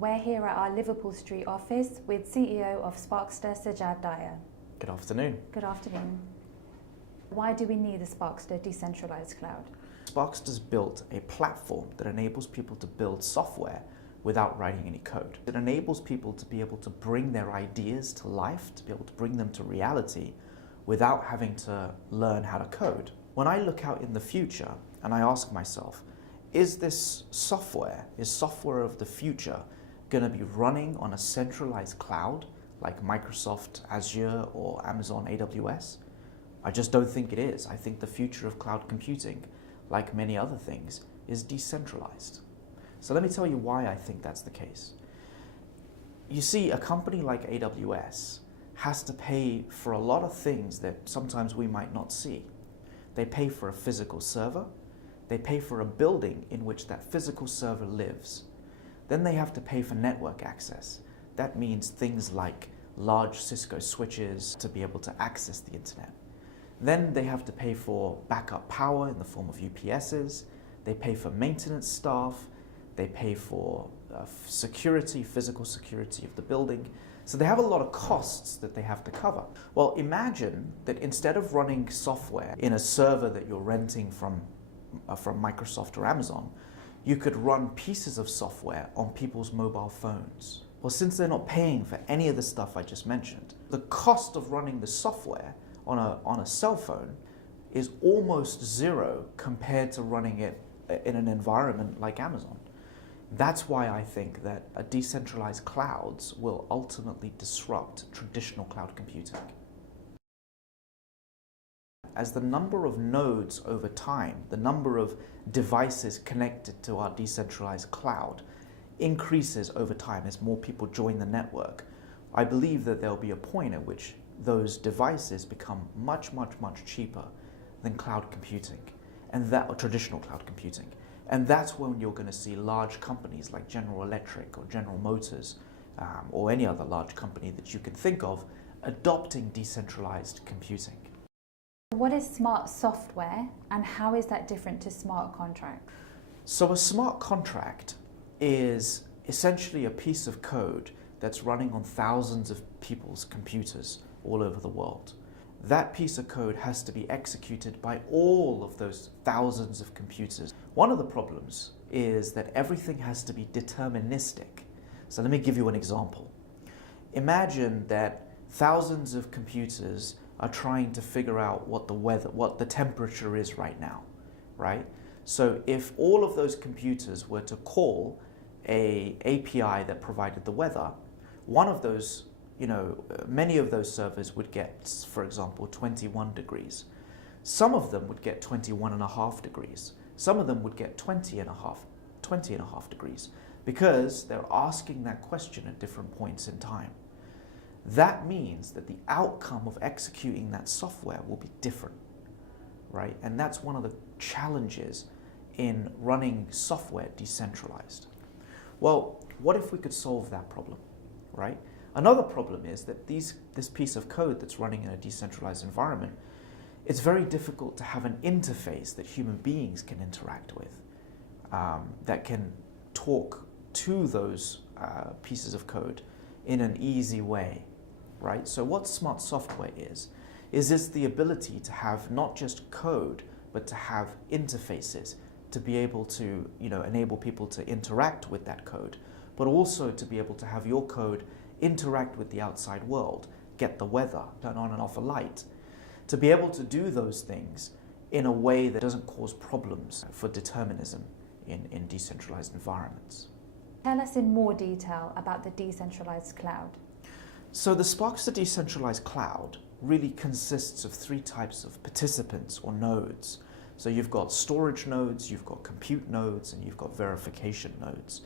We're here at our Liverpool Street office with CEO of Sparkster, Sajjad Daya. Good afternoon. Good afternoon. Why do we need the Sparkster Decentralized Cloud? Sparkster's built a platform that enables people to build software without writing any code. It enables people to be able to bring their ideas to life, to be able to bring them to reality without having to learn how to code. When I look out in the future and I ask myself, is software of the future going to be running on a centralized cloud like Microsoft Azure or Amazon AWS? I just don't think it is. I think the future of cloud computing, like many other things, is decentralized. So let me tell you why I think that's the case. You see, a company like AWS has to pay for a lot of things that sometimes we might not see. They pay for a physical server. They pay for a building in which that physical server lives. Then they have to pay for network access. That means things like large Cisco switches to be able to access the internet. Then they have to pay for backup power in the form of UPSs. They pay for maintenance staff. They pay for security, physical security of the building. So they have a lot of costs that they have to cover. Well, imagine that instead of running software in a server that you're renting from Microsoft or Amazon, you could run pieces of software on people's mobile phones. Well, since they're not paying for any of the stuff I just mentioned, the cost of running the software on a cell phone is almost zero compared to running it in an environment like Amazon. That's why I think that decentralized clouds will ultimately disrupt traditional cloud computing. As the number of nodes over time, the number of devices connected to our decentralized cloud increases over time as more people join the network, I believe that there'll be a point at which those devices become much, much, much cheaper than cloud computing, or traditional cloud computing. And that's when you're going to see large companies like General Electric or General Motors or any other large company that you can think of adopting decentralized computing. What is smart software and how is that different to smart contract? So a smart contract is essentially a piece of code that's running on thousands of people's computers all over the world. That piece of code has to be executed by all of those thousands of computers. One of the problems is that everything has to be deterministic. So let me give you an example. Imagine that thousands of computers are trying to figure out what the temperature is right now, right? So if all of those computers were to call an API that provided the weather, one of those, many of those servers would get, for example, 21 degrees. Some of them would get 21.5 degrees. Some of them would get 20.5 degrees, because they're asking that question at different points in time. That means that the outcome of executing that software will be different, right? And that's one of the challenges in running software decentralized. Well, what if we could solve that problem, right? Another problem is that this piece of code that's running in a decentralized environment, it's very difficult to have an interface that human beings can interact with, that can talk to those pieces of code in an easy way, right? So what smart software is it's the ability to have not just code, but to have interfaces to be able to, enable people to interact with that code, but also to be able to have your code interact with the outside world, get the weather, turn on and off a light, to be able to do those things in a way that doesn't cause problems for determinism in decentralized environments. Tell us in more detail about the decentralized cloud. So the Sparkster Decentralized Cloud really consists of three types of participants or nodes. So you've got storage nodes, you've got compute nodes, and you've got verification nodes.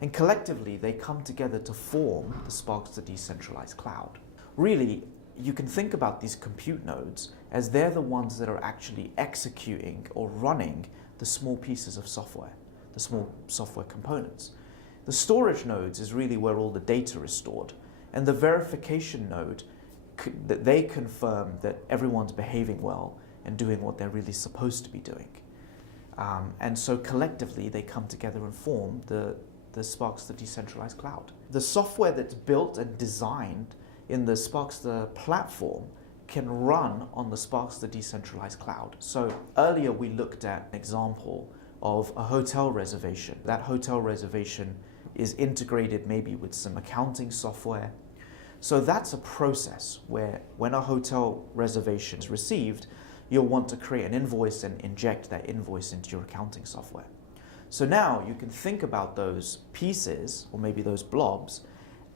And collectively, they come together to form the Sparkster Decentralized Cloud. Really, you can think about these compute nodes as they're the ones that are actually executing or running the small pieces of software, the small software components. The storage nodes is really where all the data is stored. And the verification node, that they confirm that everyone's behaving well and doing what they're really supposed to be doing. And so collectively, they come together and form the the Sparkster Decentralized Cloud. The software that's built and designed in the Sparkster platform can run on the Sparkster Decentralized Cloud. So earlier we looked at an example of a hotel reservation. That hotel reservation is integrated maybe with some accounting software. So that's a process where when a hotel reservation is received, you'll want to create an invoice and inject that invoice into your accounting software. So now you can think about those pieces, or maybe those blobs,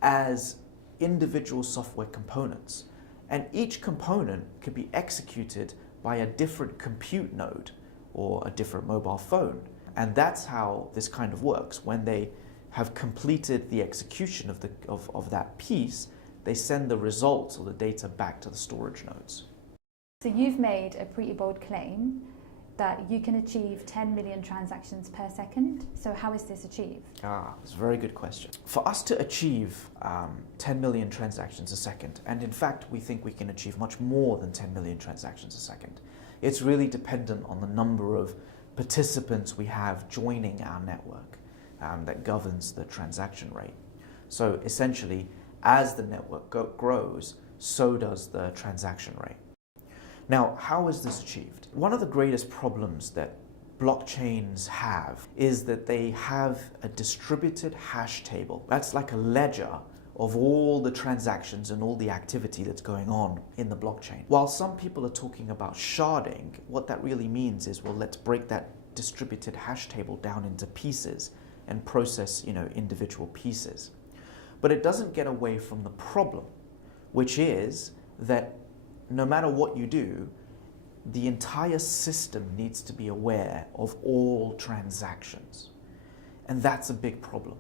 as individual software components. And each component could be executed by a different compute node or a different mobile phone. And that's how this kind of works. When they have completed the execution of that piece, they send the results or the data back to the storage nodes. So you've made a pretty bold claim that you can achieve 10 million transactions per second. So how is this achieved? It's a very good question. For us to achieve 10 million transactions a second, and in fact we think we can achieve much more than 10 million transactions a second, it's really dependent on the number of participants we have joining our network that governs the transaction rate. So essentially, as the network grows, so does the transaction rate. Now, how is this achieved? One of the greatest problems that blockchains have is that they have a distributed hash table. That's like a ledger of all the transactions and all the activity that's going on in the blockchain. While some people are talking about sharding, what that really means is, well, let's break that distributed hash table down into pieces and process, individual pieces. But it doesn't get away from the problem, which is that no matter what you do, the entire system needs to be aware of all transactions. And that's a big problem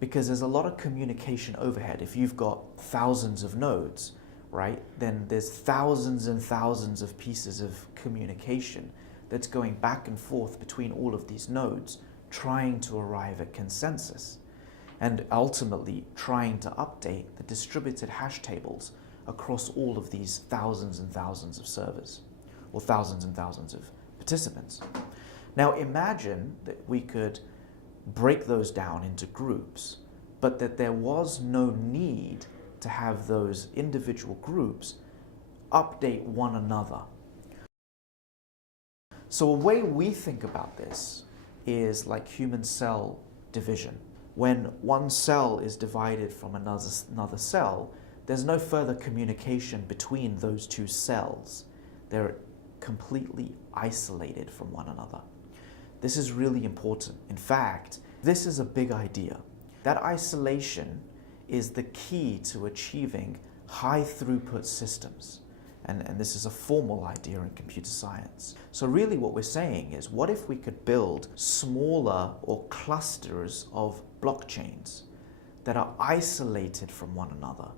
because there's a lot of communication overhead. If you've got thousands of nodes, right, then there's thousands and thousands of pieces of communication that's going back and forth between all of these nodes, trying to arrive at consensus and ultimately trying to update the distributed hash tables across all of these thousands and thousands of servers, or thousands and thousands of participants. Now imagine that we could break those down into groups, but that there was no need to have those individual groups update one another. So a way we think about this is like human cell division. When one cell is divided from another cell, there's no further communication between those two cells. They're completely isolated from one another. This is really important. In fact, this is a big idea. That isolation is the key to achieving high throughput systems. And this is a formal idea in computer science. So really what we're saying is, what if we could build smaller or clusters of blockchains that are isolated from one another?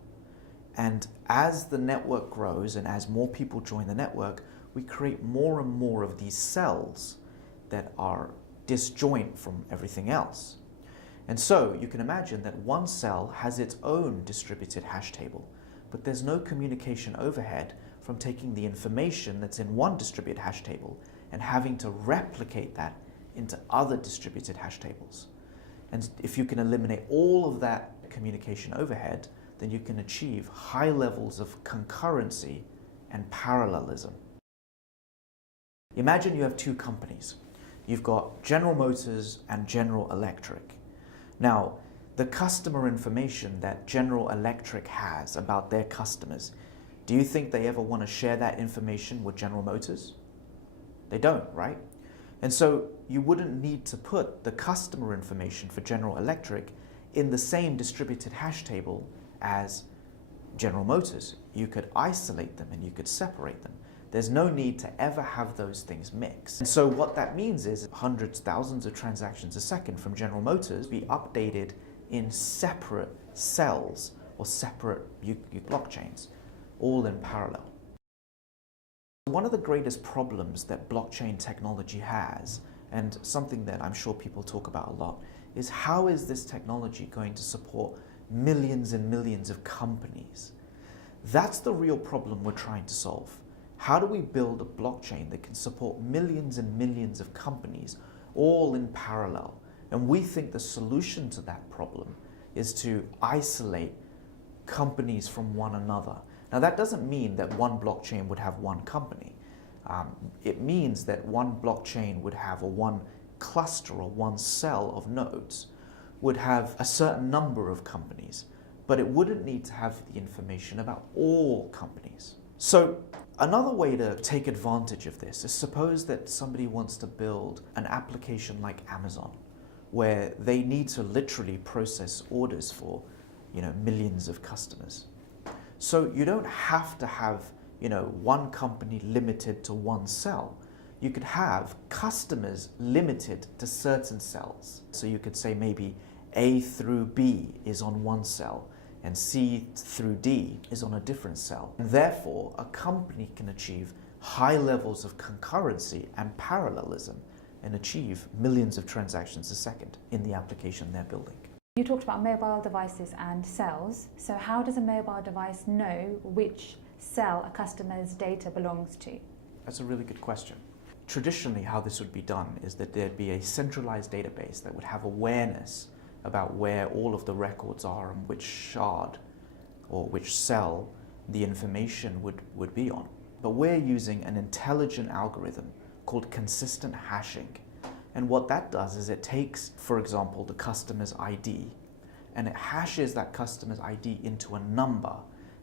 And as the network grows and as more people join the network, we create more and more of these cells that are disjoint from everything else. And so you can imagine that one cell has its own distributed hash table, but there's no communication overhead from taking the information that's in one distributed hash table and having to replicate that into other distributed hash tables. And if you can eliminate all of that communication overhead, then you can achieve high levels of concurrency and parallelism. Imagine you have two companies. You've got General Motors and General Electric. Now, the customer information that General Electric has about their customers, do you think they ever want to share that information with General Motors? They don't, right? And so you wouldn't need to put the customer information for General Electric in the same distributed hash table as General Motors. You could isolate them and you could separate them. There's no need to ever have those things mix. And so what that means is hundreds, thousands of transactions a second from General Motors be updated in separate cells or separate blockchains, all in parallel. One of the greatest problems that blockchain technology has, and something that I'm sure people talk about a lot, is how is this technology going to support millions and millions of companies? That's the real problem we're trying to solve. How do we build a blockchain that can support millions and millions of companies all in parallel? And we think the solution to that problem is to isolate companies from one another. Now, that doesn't mean that one blockchain would have one company. It means that one blockchain would have, or one cluster or one cell of nodes would have a certain number of companies, but it wouldn't need to have the information about all companies. So another way to take advantage of this is, suppose that somebody wants to build an application like Amazon, where they need to literally process orders for, millions of customers. So you don't have to have, one company limited to one cell. You could have customers limited to certain cells. So you could say maybe A through B is on one cell and C through D is on a different cell. And therefore, a company can achieve high levels of concurrency and parallelism and achieve millions of transactions a second in the application they're building. You talked about mobile devices and cells. So how does a mobile device know which cell a customer's data belongs to? That's a really good question. Traditionally, how this would be done is that there'd be a centralized database that would have awareness about where all of the records are and which shard or which cell the information would be on. But we're using an intelligent algorithm called consistent hashing. And what that does is it takes, for example, the customer's ID, and it hashes that customer's ID into a number,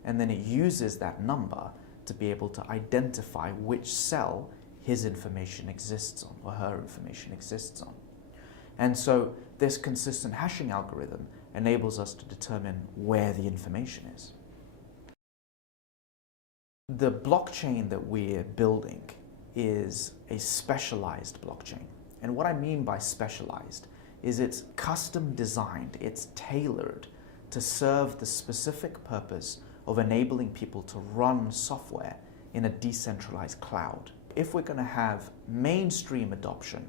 and then it uses that number to be able to identify which cell his information exists on, or her information exists on. And so this consistent hashing algorithm enables us to determine where the information is. The blockchain that we're building is a specialized blockchain. And what I mean by specialized is it's custom designed, it's tailored to serve the specific purpose of enabling people to run software in a decentralized cloud. If we're going to have mainstream adoption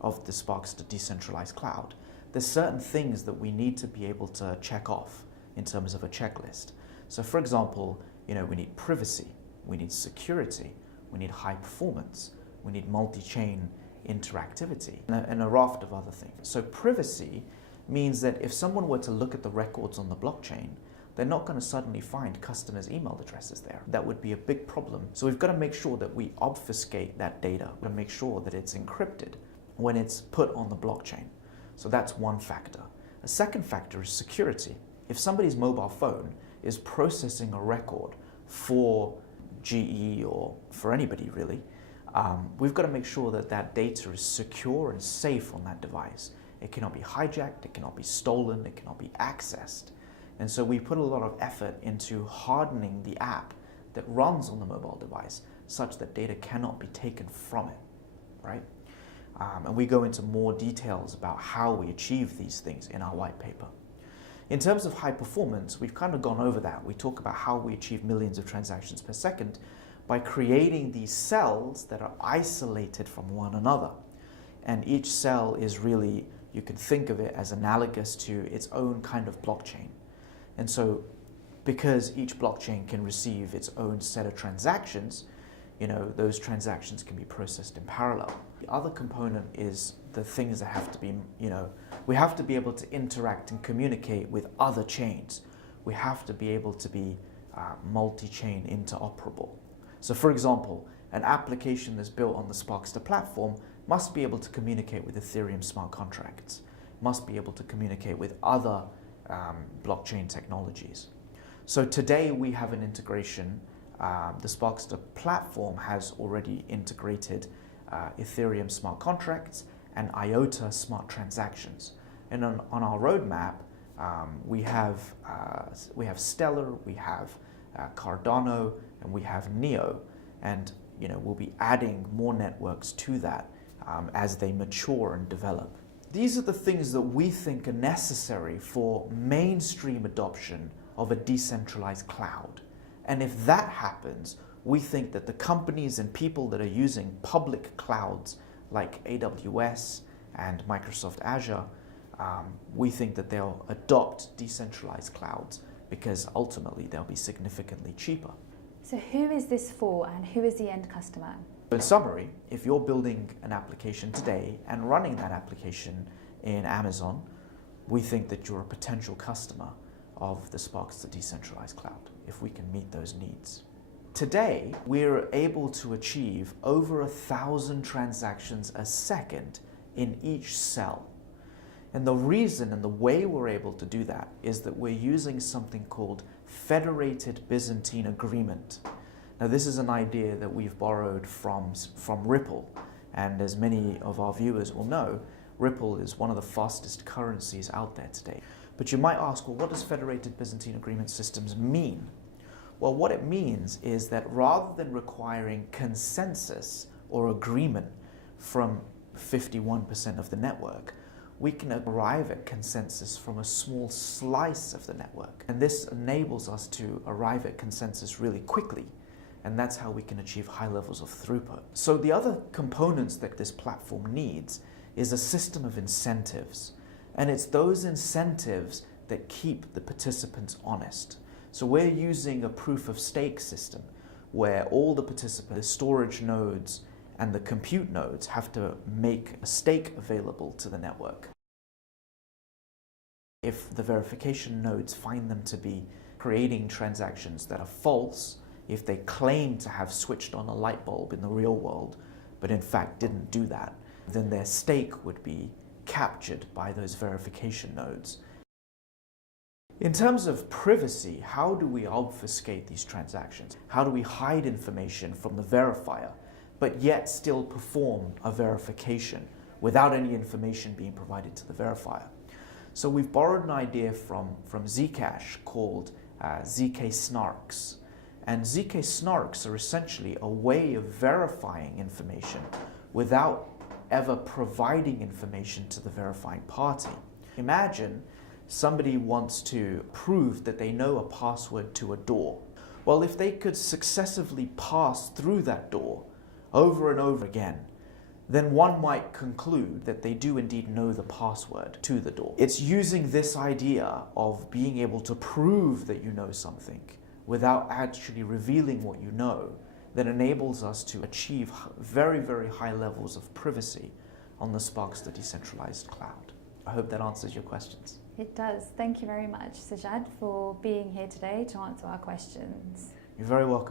of the Sparkster Decentralized Cloud, there's certain things that we need to be able to check off in terms of a checklist. So for example, we need privacy, we need security, we need high performance, we need multi-chain interactivity, and a raft of other things. So privacy means that if someone were to look at the records on the blockchain, they're not going to suddenly find customers' email addresses there. That would be a big problem. So we've got to make sure that we obfuscate that data and make sure that it's encrypted when it's put on the blockchain. So that's one factor. A second factor is security. If somebody's mobile phone is processing a record for GE or for anybody really, we've got to make sure that that data is secure and safe on that device. It cannot be hijacked, it cannot be stolen, it cannot be accessed. And so we put a lot of effort into hardening the app that runs on the mobile device such that data cannot be taken from it, right? And we go into more details about how we achieve these things in our white paper. In terms of high performance, we've kind of gone over that. We talk about how we achieve millions of transactions per second by creating these cells that are isolated from one another. And each cell is really, you can think of it as analogous to its own kind of blockchain. And so because each blockchain can receive its own set of transactions, those transactions can be processed in parallel. The other component is the things that have to be, we have to be able to interact and communicate with other chains. We have to be able to be multi-chain interoperable. So for example, an application that's built on the Sparkster platform must be able to communicate with Ethereum smart contracts, must be able to communicate with other blockchain technologies. So today we have an integration. The Sparkster platform has already integrated Ethereum smart contracts and IOTA smart transactions. And on our roadmap, we have Stellar, we have Cardano, and we have Neo. And we'll be adding more networks to that as they mature and develop. These are the things that we think are necessary for mainstream adoption of a decentralized cloud. And if that happens, we think that the companies and people that are using public clouds like AWS and Microsoft Azure, we think that they'll adopt decentralized clouds because ultimately they'll be significantly cheaper. So who is this for and who is the end customer? In summary, if you're building an application today and running that application in Amazon, we think that you're a potential customer of the Sparkster Decentralized Cloud if we can meet those needs. Today, we're able to achieve over 1,000 transactions a second in each cell. And the reason and the way we're able to do that is that we're using something called Federated Byzantine Agreement. Now, this is an idea that we've borrowed from Ripple, and as many of our viewers will know, Ripple is one of the fastest currencies out there today. But you might ask, well, what does Federated Byzantine Agreement systems mean? Well, what it means is that rather than requiring consensus or agreement from 51% of the network, we can arrive at consensus from a small slice of the network. And this enables us to arrive at consensus really quickly. And that's how we can achieve high levels of throughput. So the other components that this platform needs is a system of incentives. And it's those incentives that keep the participants honest. So we're using a proof of stake system where all the participants, the storage nodes and the compute nodes, have to make a stake available to the network. If the verification nodes find them to be creating transactions that are false, if they claim to have switched on a light bulb in the real world, but in fact didn't do that, then their stake would be captured by those verification nodes. In terms of privacy, how do we obfuscate these transactions? How do we hide information from the verifier, but yet still perform a verification without any information being provided to the verifier? So we've borrowed an idea from Zcash called ZK snarks. And ZK snarks are essentially a way of verifying information without ever providing information to the verifying party. Imagine somebody wants to prove that they know a password to a door. Well, if they could successively pass through that door over and over again, then one might conclude that they do indeed know the password to the door. It's using this idea of being able to prove that you know something without actually revealing what you know that enables us to achieve very, very high levels of privacy on the Sparkster Decentralized Cloud. I hope that answers your questions. It does. Thank you very much, Sajad, for being here today to answer our questions. You're very welcome.